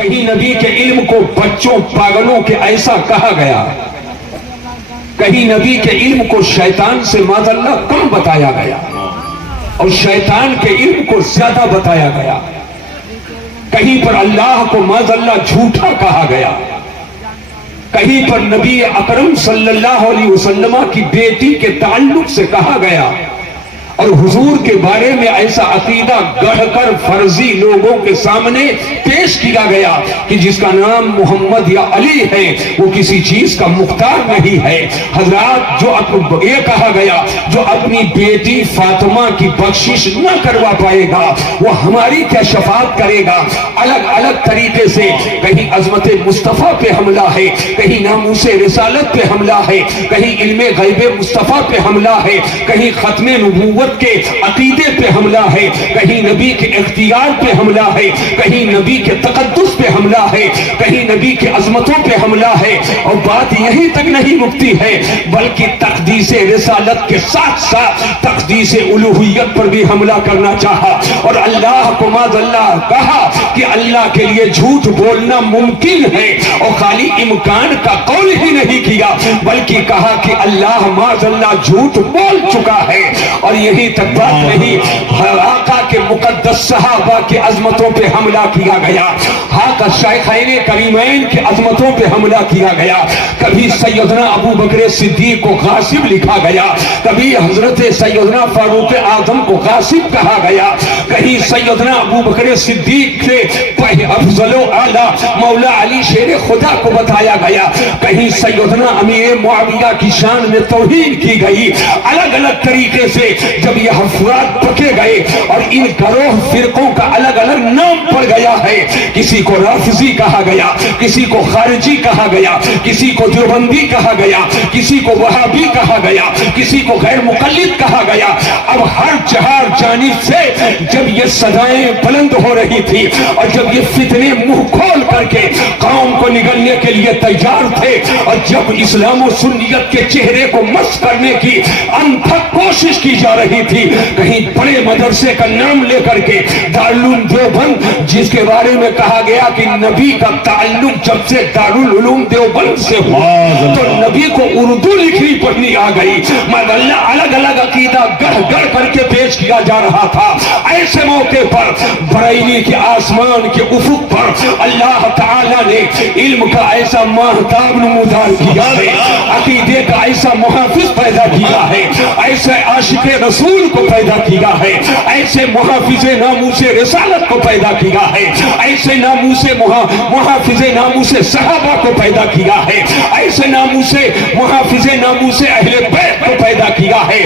کہیں نبی کے علم کو بچوں پاگلوں کے ایسا کہا گیا، کہیں نبی کے علم کو شیطان سے معاذ اللہ کم بتایا گیا اور شیطان کے علم کو زیادہ بتایا گیا، کہیں پر اللہ کو معاذ اللہ جھوٹا کہا گیا، کہیں پر نبی اکرم صلی اللہ علیہ وسلم کی بیٹی کے تعلق سے کہا گیا، اور حضور کے بارے میں ایسا عقیدہ گڑھ کر فرضی لوگوں کے سامنے پیش کیا گیا کہ جس کا نام محمد یا علی ہے وہ کسی چیز کا مختار نہیں ہے۔ حضرات، جو یہ کہا گیا جو اپنی بیٹی فاطمہ کی بخشش نہ کروا پائے گا وہ ہماری کیا شفاعت کرے گا؟ الگ الگ طریقے سے کہیں عظمت مصطفیٰ پہ حملہ ہے، کہیں ناموس رسالت پہ حملہ ہے، کہیں علم غیب مصطفیٰ پہ حملہ ہے، کہیں ختم نبوت کے عقیدے پہ حملہ ہے، کہیں نبی کے اختیار پہ حملہ ہے، کہیں نبی کے تقدس پہ حملہ ہے، کہیں نبی کے عظمتوں پہ حملہ ہے۔ اور بات یہیں تک نہیں رکتی ہے بلکہ تقدیس رسالت کے ساتھ ساتھ تقدیس الوہیت پر بھی حملہ کرنا چاہا، اور اللہ کو معاذ اللہ کہا کہ اللہ کے لیے جھوٹ بولنا ممکن ہے، اور خالی امکان کا قول ہی نہیں کیا بلکہ کہا کہ اللہ معاذ اللہ جھوٹ بول چکا ہے۔ اور یہی تک بات نہیں، آقا کے مقدس صحابہ کے عظمتوں پہ حملہ کیا گیا، آقا شیخین کریمین کے عظمتوں پہ حملہ کیا گیا، کبھی سیدنا ابو بکر صدیق کو غاصب لکھا گیا، کبھی حضرت سیدنا فاروق اعظم کو غاصب کہا گیا، کہیں سیدنا ابو بکر صدیق سے افضل و اعلیٰ مولا علی شیر خدا کو بتایا گیا، کہیں سیدنا امیر معاویہ کی شان میں توہین کی گئی۔ الگ الگ طریقے سے جب یہ افراد پکے گئے اور ان گروہ فرقوں کا الگ الگ نام پڑ گیا ہے، کسی کو رافضی کہا گیا، کسی کو خارجی کہا گیا، کسی کو دیوبندی کہا گیا، کسی کو وہابی کہا گیا، کسی کو غیر مقلد کہا گیا۔ اب ہر چہار جانب سے جب یہ صدائیں بلند ہو رہی تھی اور جب یہ فتنے منہ کھول کر کے قوم کو نگلنے کے لیے تیار تھے، اور جب اسلام و سنیت کے چہرے کو مس کرنے کی انتھک کوشش کی جا رہی تھی، کہیں بڑے مدرسے کا نام لے کر کے دارالعلوم دیوبند، جس کے بارے میں کہا گیا کہ نبی کا تعلق جب سے دارالعلوم دیوبند سے ہوا تو نبی کو اردو لکھنی پڑھنی آ گئی، مگر اللہ الگ الگ عقیدہ گڑھ گڑھ کر کے پیش کیا جا رہا تھا۔ ایسے موقع پر بریلی کے آسمان کے افق پر اللہ تعالیٰ نے علم کا ایسا ماہتاب نمودار کیا ہے، عقیدے کا ایسا محافظ پیدا کیا ہے، ایسے عاشق رسول کو پیدا کیا ہے، ایسے محافظ ناموس رسالت کو پیدا کیا ہے، ایسے محافظ ناموس صحابہ کو پیدا کیا ہے، ایسے محافظ ناموس اہل بیت کو پیدا کیا ہے،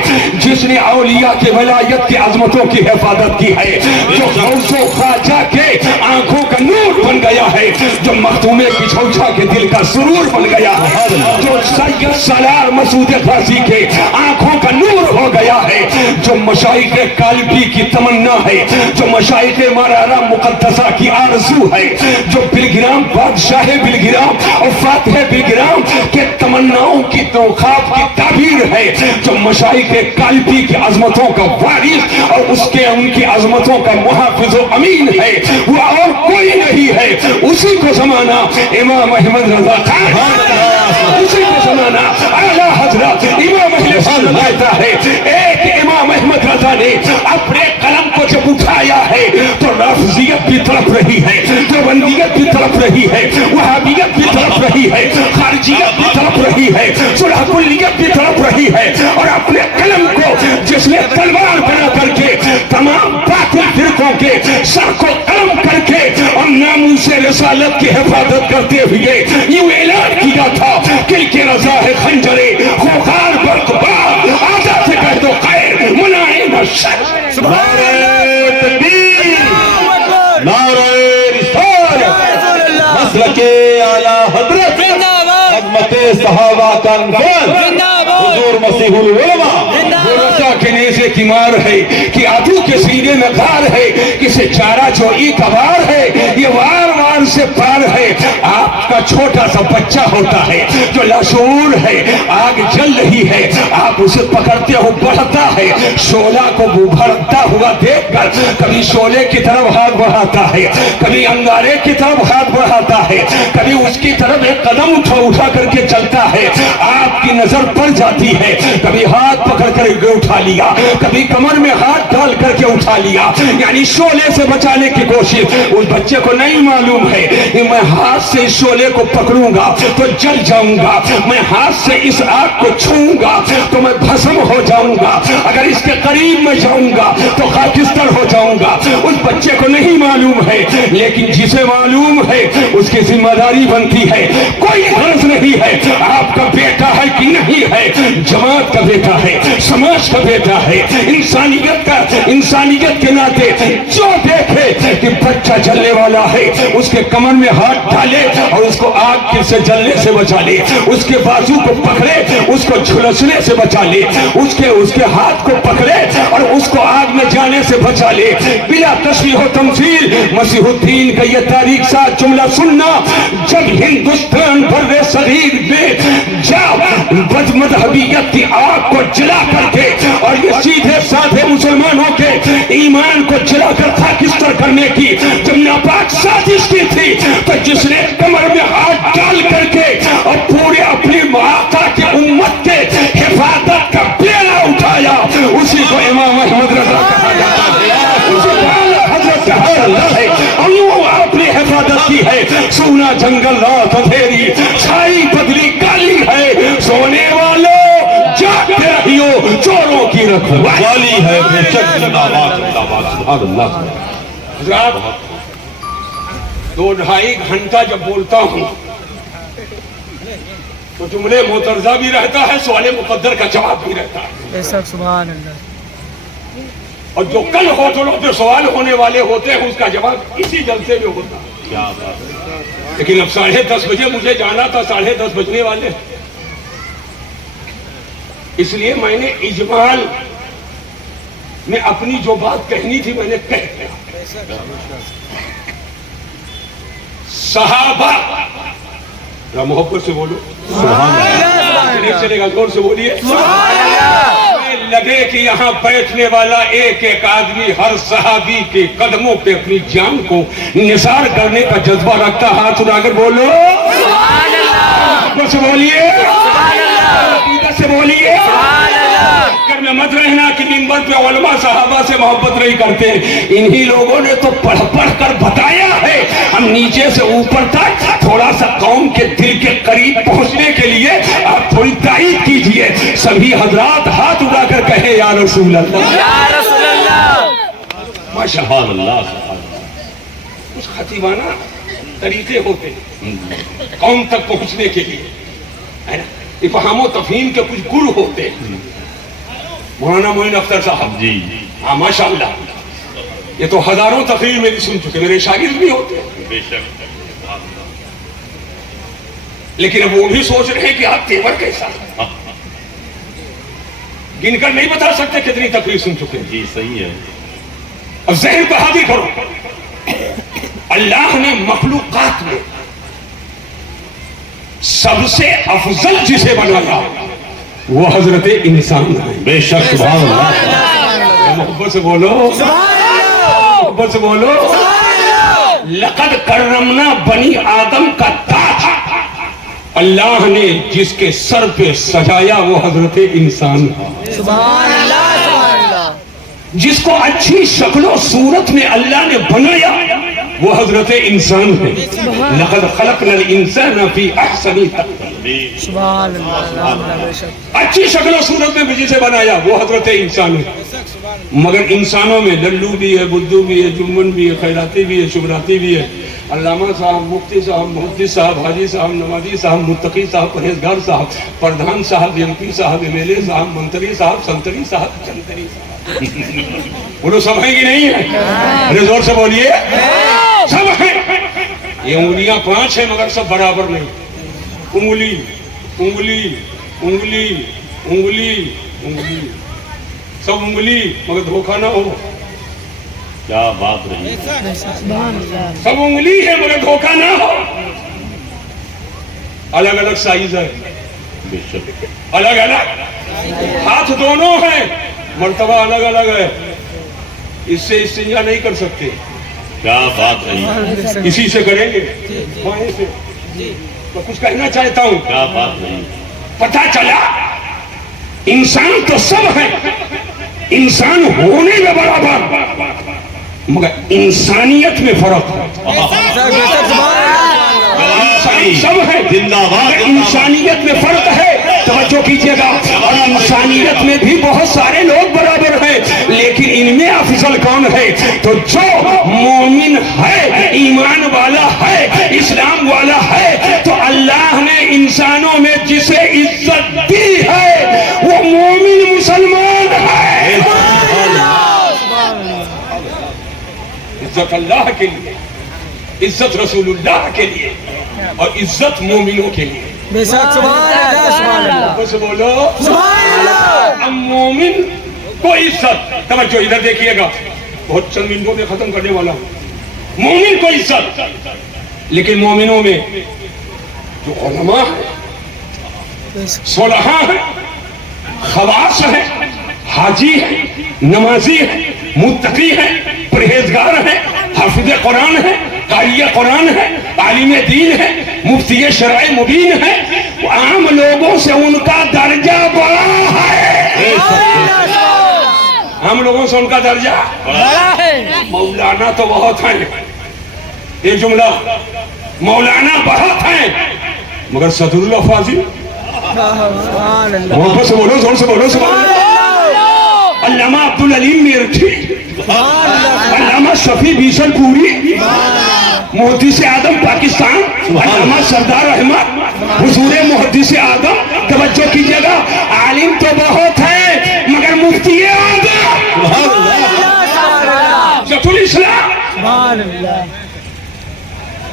جس نے اولیاء کے ولایت کی عظمتوں کی حفاظت کی ہے، جو غوث و خواجہ کے آنکھوں کا نور بن گیا ہے، جو مختوم کچھوچا کے دل کا سرور بن گیا ہے، جو سید سالار مسعود غازی کے آنکھوں کا نور ہو گیا ہے، جو مشائخ کالبی کی تمنا ہے، جو مشائخ مرارہ مقدسہ کی آرزو ہے، جو بلگرام بادشاہ بلگرام اور فاتح بلگرام کے تمناؤں کی خواب کی تعبیر ہے، جو مشائخ کالبی کی عظمتوں کا وارث اور ان کی عظمتوں کا محافظ و امین ہے، وہ اور کوئی نہیں ہے، اسی کو زمانہ امام احمد رضا خان، اسی کو زمانہ اعلیٰ حضرت امام اہل سنت کہتا ہے۔ ایک امام احمد رضا نے اپنے قلم کو جب اٹھایا ہے تو رافضیت بھی طرف رہی ہے، دیوبندیت بھی طرف رہی ہے، وہابیت بھی طرف رہی ہے، خارجیت بھی طرف رہی ہے، صلح کلیت بھی طرف رہی ہے، اور اپنے قلم کو جس نے تلوار بنا کر کے تمام باطل فرقوں کے سر کو قلم کر کے اور ناموس رسالت کی حفاظت کرتے ہوئے یوں اعلان کیا تھا کہ کے رضا ہے خنجرے خوخار برق بار آزاد سے کہہ دو خیر منائم شر۔ نعرہ تکبیر، نعرہ رسالت، مسلک اعلیٰ حضرت، عظمت صحابہ کا انفان، حضور مسیح العلماء، رسا کے نیزے کی مار ہے کہ عدو کے سینے میں غار ہے، کسے چارہ چوئی کبار ہے، یہ وار وار سے پار ہے۔ آپ आपका छोटा सा बच्चा होता है जो लाशूर है, आग जल रही है, आप उसे पकड़ते हो, बढ़ता है, शोला को उभरता हुआ देखकर कभी शोले की तरफ हाथ बढ़ाता है, कभी अंगारे की तरफ हाथ बढ़ाता है, कभी उसकी तरफ एक कदम उठा करके चलता है, आपकी नजर पड़ जाती है, कभी हाथ पकड़ कर उठा लिया, कभी कमर में हाथ डाल करके उठा लिया, यानी शोले से बचाने की कोशिश। उस बच्चे को नहीं मालूम है कि मैं हाथ से इस शोले को पकड़ूंगा तो जल जाऊंगा, मैं हाथ से इस आग को छूऊंगा तो मैं भस्म हो जाऊंगा, अगर इसके करीब में जाऊंगा तो खाकिस्तर हो जाऊंगा। उस बच्चे को नहीं मालूम है, लेकिन जिसे मालूम है उसकी जिम्मेदारी बनती है। कोई गरज नहीं है आपका बेटा है कि नहीं है, जमात का बेटा है, समाज का बेटा है, इंसानियत के नाते जो देखे कि बच्चा जलने वाला है उसके कमर में हाथ डाले और उसको आग से जलने से बचा ले, उसके बाजू को पकड़े, उसको झुलसने से बचा ले, उसके हाथ को पकड़े और उसको आग में जाने से बचा ले। बिला तशरीह व तमसील मसीहुद्दीन का ये तारीख साथ जुमला सुनना, जब हिंदुस्तान बर्रे सगीर में जब बदमज़हबियत की आग को जला करके और ये सीधे साधे मुसलमानों के ईमान को जलाकर खाकिस्तर करने की जब नापाक साजिश की थी, तो जिसने कमर में हाथ डाल करके और पूरे अपनी आका की उम्मत के हिफाजत का बेड़ा उठाया, उसी को इमाम अहमद रज़ा कहा जाता है, उसी को हज़रत है, और अपनी हिफाजत की है। सोना जंगल रात अंधेरी, छाई बदली काली है, सोने वालों जागते रहियो, चोरों की रखवाली है। बेशक जिंदाबाद जिंदाबाद सुभान अल्लाह। हज़रात 2-2.5 घंटा जब बोलता हूं तो जुमले मोतरजा भी रहता है, सवाल मुकद्दर का जवाब भी रहता है। सुभान अल्लाह। और जो कल होटलों पे सवाल होने वाले होते हैं उसका जवाब इसी जलसे में होता है। क्या बात है। लेकिन अब 10:30 बजे मुझे जाना था, 10:30 बजने वाले, इसलिए मैंने इजमाल में अपनी जो बात कहनी थी मैंने कह दिया। सहाबा, मोहब्बत से बोलो, नहीं चलेगा, जोर से बोलिए, लगे कि यहाँ बैठने वाला एक एक आदमी हर सहाबी के कदमों पे अपनी जान को निसार करने का जज्बा रखता। हाथ उठाकर बोलो, से बोलिए, से बोलिए, में मत रहना कि मिंबर पे उलमा सहाबा से मोहब्बत नहीं करते। इन्हीं लोगों ने तो पढ़ पढ़ कर बताया है। हम नीचे से ऊपर तक थोड़ा सा कौम के दिल के करीब पहुंचने के लिए आप थोड़ी तारीफ कीजिए। सभी हजरात हाथ उठाकर कहे या रसूल अल्लाह, या रसूल अल्लाह, माशाअल्लाह। कुछ खतीबाना तरीके होते कौम तक पहुंचने के लिए, है ना। इफ़हाम तफहीम के कुछ गुरु होते हैं। मौलाना मोइन अख्तर साहब जी, हाँ माशाअल्लाह, ये तो हजारों तकरीर मेरी सुन चुके, मेरे शागिर्द भी होते हैं बेशक। लेकिन अब वो भी सोच रहे हैं कि आप तेवर कैसा, गिनकर नहीं बता सकते कितनी तकरीर सुन चुके हैं। जी सही है। अब ज़हन पर हावी करो, अल्लाह ने मखलूकात में सबसे अफजल जिसे बनाया वो हजरत इंसान है। बेशक सुभान अल्लाह। मोहब्बत से बोलो, मोहब्बत से बोलो। लक़द करमना बनी आदम का ताज अल्लाह ने जिसके सर पे सजाया वो हजरत इंसान है। सुभान अल्लाह, सुभान अल्लाह। जिसको अच्छी शक्लों सूरत में अल्लाह ने बनाया वो हजरत इंसान है। लक़द खलक़नल इंसान फी अहसनी तक़वीम। सुभान अल्लाह। अच्छी शक्लों सूरत में जिसे बनाया वो हजरत इंसान है। मगर इंसानों में लल्लू भी है, बुद्धू भी है, जुम्मन भी है, खैराती भी है, शुभराती भी है। अल्लामा साहब, मुफ्ती साहब, मुहद्दिस साहब, हाजी साहब, नमाजी साहब, मुत्तकी साहब, परहेजगार साहब, प्रधान साहब, एमपी साहब, एमएलए साहब, मंत्री साहब, संतरी साहब, चंतरी साहब। बोलो सब है कि नहीं है? अरे जोर से बोलिए, सब है। ये उंगलियां 5 है मगर सब बराबर नहीं। उंगली उंगली उंगली उंगली उंगली, सब उंगली मगर धोखा ना हो। क्या बात रही। सब उंगली है मगर धोखा ना हो। अलग अलग साइज है, बेशक अलग अलग हाथ दोनों हैं, मर्तबा अलग अलग है। इससे इस्तिंजा नहीं कर सकते, क्या बात है, इसी से करेंगे, बाएं से। तो कुछ कहना चाहता हूं, क्या बात है, पता चला इंसान तो सब है, इंसान होने में बराबर, मगर इंसानियत में फर्क है। इंसान सब है, जिंदाबाद, मगर इंसानियत में फर्क है। तवज्जो कीजिएगा, और इंसानियत में भी बहुत सारे लोग बराबर हैं, लेकिन इनमें अफजल कौन है? तो जो मोमिन है, ईमान वाला है, इस्लाम वाला है, तो अल्लाह ने इंसानों में जिसे इज्जत दी है वो मोमिन मुसलमान है। इज्जत अल्लाह के लिए, इज्जत रसूलुल्लाह के लिए, और इज्जत मोमिनों के लिए। बेशक, सुभान अल्लाह, सुभान अल्लाह, बस बोलो सुभान अल्लाह। अब मोमिन को इज्जत, तवज्जो इधर देखिएगा, बहुत चंद मिनटों में खत्म करने वाला हूं। मोमिन को इज्जत, लेकिन मोमिनों में जो उलमा है, सोलहा है, खवास है, हाजी है, नमाजी है, मुत्तकी है, परहेजगार है, हाफिज कुरान है, कारी कुरान है, आलिम दीन है, मुफ्ती शरअ मुबीन है, आम लोगों से उनका दर्जा बड़ा है। हम लोगों से उनका दर्जा बड़ा है। मौलाना तो बहुत हैं, ये जुमला, मौलाना बहुत हैं, मगर सदरुल फाजिल, सुभान अल्लाह, मोहब्बत से बोलो, जोर से बोलो, सुभान अल्लाह। अल्लामा अब्दुल अलीम मेरठी, अल्लामा शफी बीसलपुरी, मुहद्दिस आदम पाकिस्तान, अल्लामा सरदार अहमद, हुजूर मुहद्दिस आदम। तवज्जो कीजिएगा, आलिम तो बहुत है, मगर मुफ्ती आदम, शफुल इस्लाम। सुभान अल्लाह।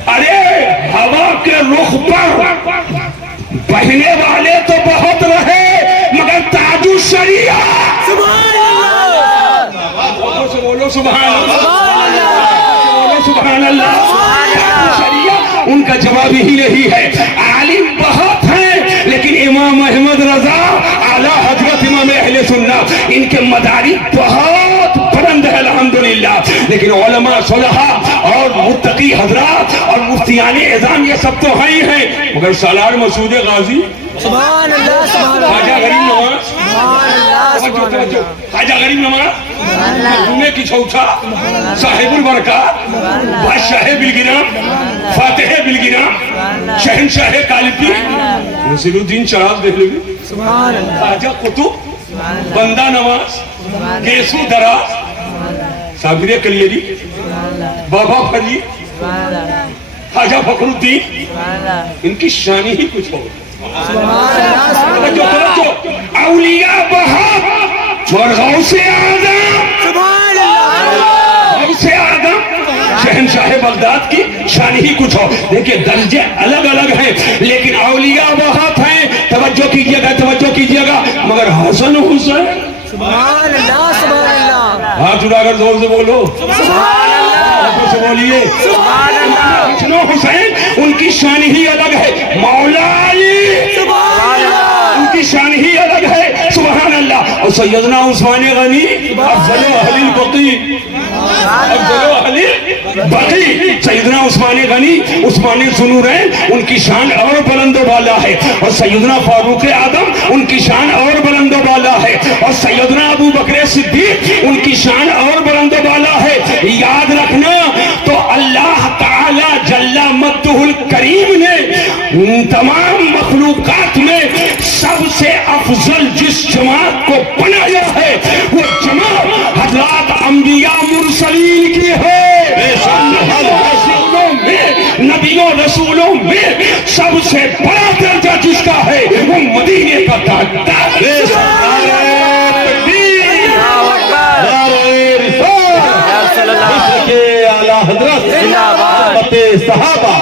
अरे हवा के रुख पर बहने वाले तो बहुत रहे, मगर ताजु शरिया, बोलो सुभान अल्लाह, बोलो सुभान अल्लाह। शरिया उनका जवाब ही नहीं है। आलिम बहुत हैं, लेकिन इमाम अहमद रजा आला हजरत इमाम अहले सुन्नत, इनके मदारी बहुत बुलंद है अल्हम्दुलिल्लाह। लेकिन उलमा सुलहा और मुत्तकी हजरात और मुफ्तियाने एजाम ये सब तो हैं ही हैं, मगर सालार मसूद गाजी, सुभान अल्लाह, सुभान ख्वाजा गरीब नवाज, सुभान अल्लाह, सुभान अल्लाह, ख्वाजा गरीब नवाज, जुमे की चौथा, साहिबुल बरकत, बादशाह बिलगिराम, फातिह बिलगिराम, शहनशाह कालिबी, नसीरुद्दीन चराग देख लेंगे, सुभान अल्लाह, ख्वाजा कुतुब, बंदा नवाज, केसू दराज, साबिर कलियरी, बाबा फरीद, ख्वाजा फखरुद्दीन, इनकी शान ही कुछ हो। औलिया बहुत और गौसे आदम, गौसे आदम, शहनशाह बगदाद की शान ही कुछ हो। देखिए दर्जे अलग अलग हैं, लेकिन औलिया बहुत हैं। तवज्जो कीजिएगा, तवज्जो कीजिएगा, मगर हसन हुसैन, सुभान अल्लाह, सुभान अल्लाह, हाथ उठाकर जोर से बोलो, सुभान अल्लाह, से बोलिए, सुभान अल्लाह, हसन हुसैन उनकी शान ही अलग है। मौला अली, सुभान अल्लाह, उनकी शान ही अलग है, सुभान अल्लाह। और सैयदना उस्मान गनी, अफजल अहलिल बकी, अफजल अहलिल बकी, सैयदना उस्मान गनी, उस्मान ज़ुनूरैन, उनकी शान और बुलंदो वाला है। और सैयदना फारूक आदम, उनकी शान और बुलंदो वाला है। और सैयदना अबू बकर सिद्दीक, उनकी शान और बुलंदो वाला है। याद रखना, तो अल्लाह ताला जल्ला मद्दुहुल करीम ने तमाम मखलूकात में सबसे अफजल जिस जमात को बनाया है, वो जमात हज़रात अंबिया मुरसलीन की है। रसूलों में, नबियों रसूलों में सबसे बड़ा दर्जा जिसका है, वो मदीने का दर्जा है। आला हजरत, सहाबा,